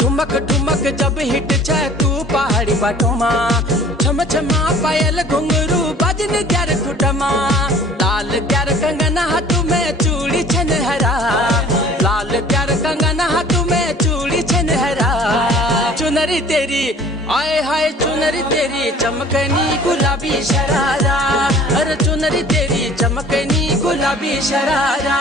ठुमक ठुमक जब हिट छे तू पहाड़ी बाटोमा, छम छमा पायल घुंघरू बजन ग्यार खुटमा, लाल ग्यार कंगन हाथ में चूड़ी छनहरा, लाल ग्यार कंगन हाथ में चूड़ी छनहरा। चुनरी तेरी आए हाय चुनरी तेरी चमकनी गुलाबी शरारा, अरे चुनरी तेरी चमकनी गुलाबी शरारा।